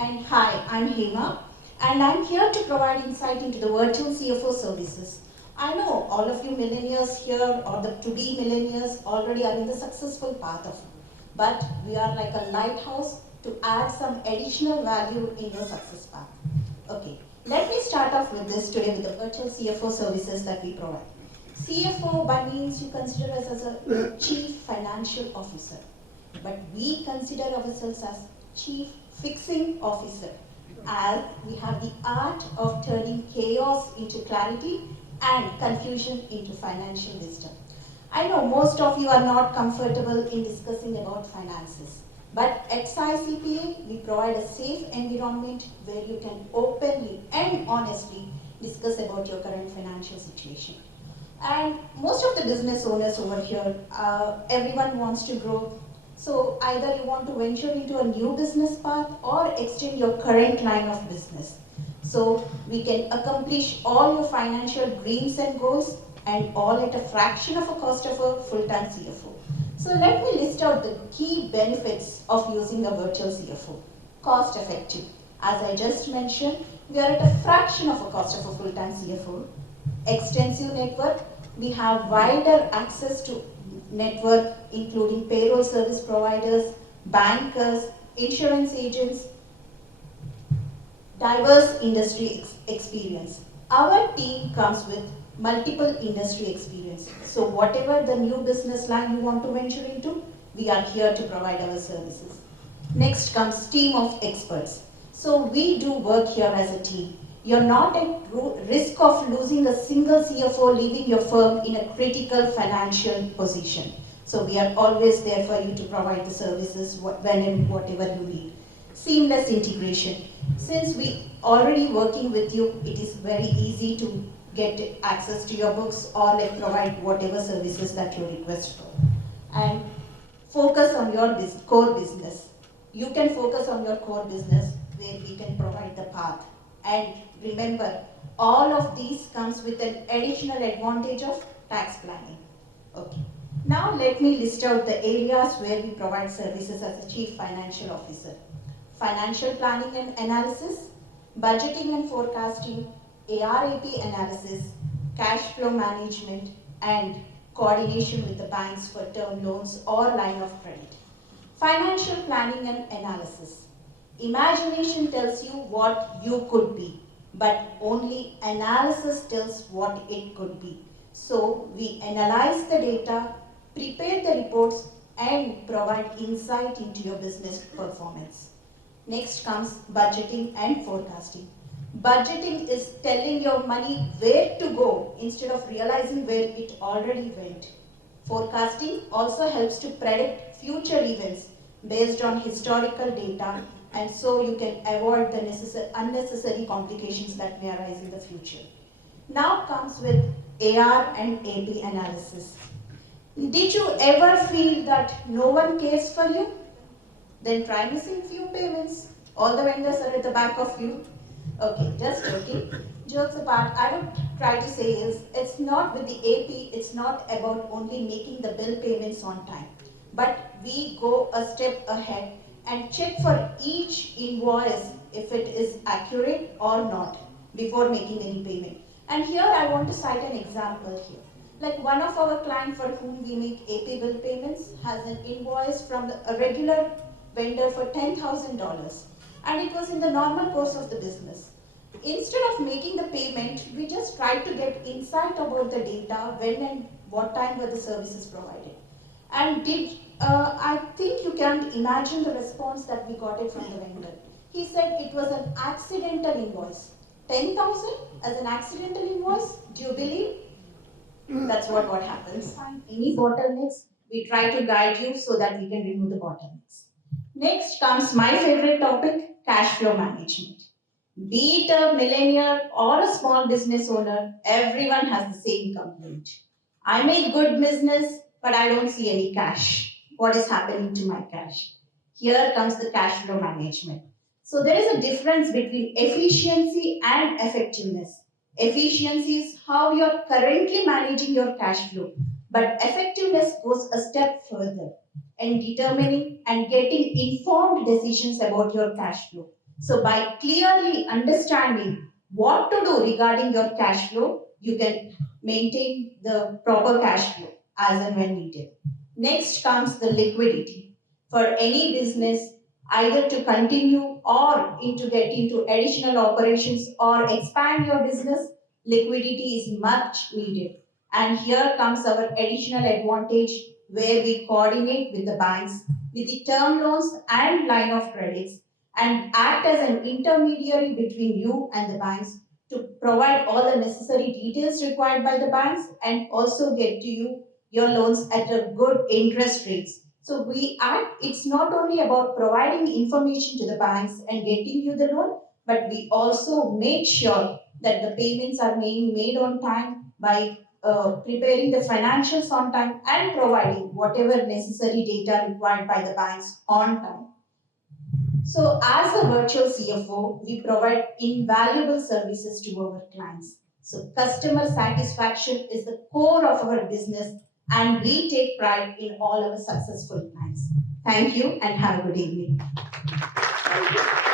And hi, I'm Hema, and I'm here to provide insight into the virtual CFO services. I know all of you millennials here or the to-be millennials already are in the successful path of it, but we are like a lighthouse to add some additional value in your success path. Okay, let me start off with this today with the virtual CFO services that we provide. CFO by means you consider us as a chief financial officer, but we consider ourselves as chief fixing officer, as we have the art of turning chaos into clarity and confusion into financial wisdom. I know most of you are not comfortable in discussing about finances, but at SAI CPA, we provide a safe environment where you can openly and honestly discuss about your current financial situation. And most of the business owners over here, everyone wants to grow. So either you want to venture into a new business path or extend your current line of business. So we can accomplish all your financial dreams and goals and all at a fraction of a cost of a full-time CFO. So let me list out the key benefits of using a virtual CFO. Cost effective. As I just mentioned, we are at a fraction of a cost of a full-time CFO. Extensive network. We have wider access to network including payroll service providers, bankers, insurance agents, diverse industry experience. Our team comes with multiple industry experience. So whatever the new business line you want to venture into, we are here to provide our services. Next comes team of experts. So we do work here as a team. You're not at risk of losing a single CFO leaving your firm in a critical financial position. So we are always there for you to provide the services when and whatever you need. Seamless integration. Since we already working with you, it is very easy to get access to your books or like provide whatever services that you request for. And focus on your core business. You can focus on your core business where we can provide the path. And remember, all of these comes with an additional advantage of tax planning. Okay. Now let me list out the areas where we provide services as a Chief Financial Officer. Financial planning and analysis, budgeting and forecasting, ARAP analysis, cash flow management, and coordination with the banks for term loans or line of credit. Financial planning and analysis. Imagination tells you what you could be, but only analysis tells what it could be. So we analyze the data, prepare the reports, and provide insight into your business performance. Next comes budgeting and forecasting. Budgeting is telling your money where to go instead of realizing where it already went. Forecasting also helps to predict future events based on historical data, and so you can avoid the unnecessary complications that may arise in the future. Now comes with AR and AP analysis. Did you ever feel that no one cares for you? Then try missing few payments. All the vendors are at the back of you. Okay, just joking. Jokes apart, I would try to say is, it's not with the AP, it's not about only making the bill payments on time. But we go a step ahead and check for each invoice if it is accurate or not before making any payment. And here I want to cite an example here. Like one of our clients for whom we make AP bill payments has an invoice from a regular vendor for $10,000, and it was in the normal course of the business. Instead of making the payment, we just tried to get insight about the data, when and what time were the services provided. And I think you can't imagine the response that we got it from the vendor. He said it was an accidental invoice. 10,000 as an accidental invoice? Do you believe? That's what happens. Find any bottlenecks, we try to guide you so that we can remove the bottlenecks. Next comes my favorite topic, cash flow management. Be it a millionaire or a small business owner, everyone has the same complaint. I make good business, but I don't see any cash. What is happening to my cash? Here comes the cash flow management. So there is a difference between efficiency and effectiveness. Efficiency is how you're currently managing your cash flow, but effectiveness goes a step further and determining and getting informed decisions about your cash flow. So by clearly understanding what to do regarding your cash flow, you can maintain the proper cash flow as and when needed. Next comes the liquidity. For any business, either to continue or into get into additional operations or expand your business, liquidity is much needed. And here comes our additional advantage where we coordinate with the banks with the term loans and line of credits and act as an intermediary between you and the banks to provide all the necessary details required by the banks and also get to you your loans at a good interest rates. So we act, it's not only about providing information to the banks and getting you the loan, but we also make sure that the payments are being made on time by preparing the financials on time and providing whatever necessary data required by the banks on time. So, as a virtual CFO, we provide invaluable services to our clients. So, customer satisfaction is the core of our business, and we take pride in all our successful clients. Thank you and have a good evening. Thank you.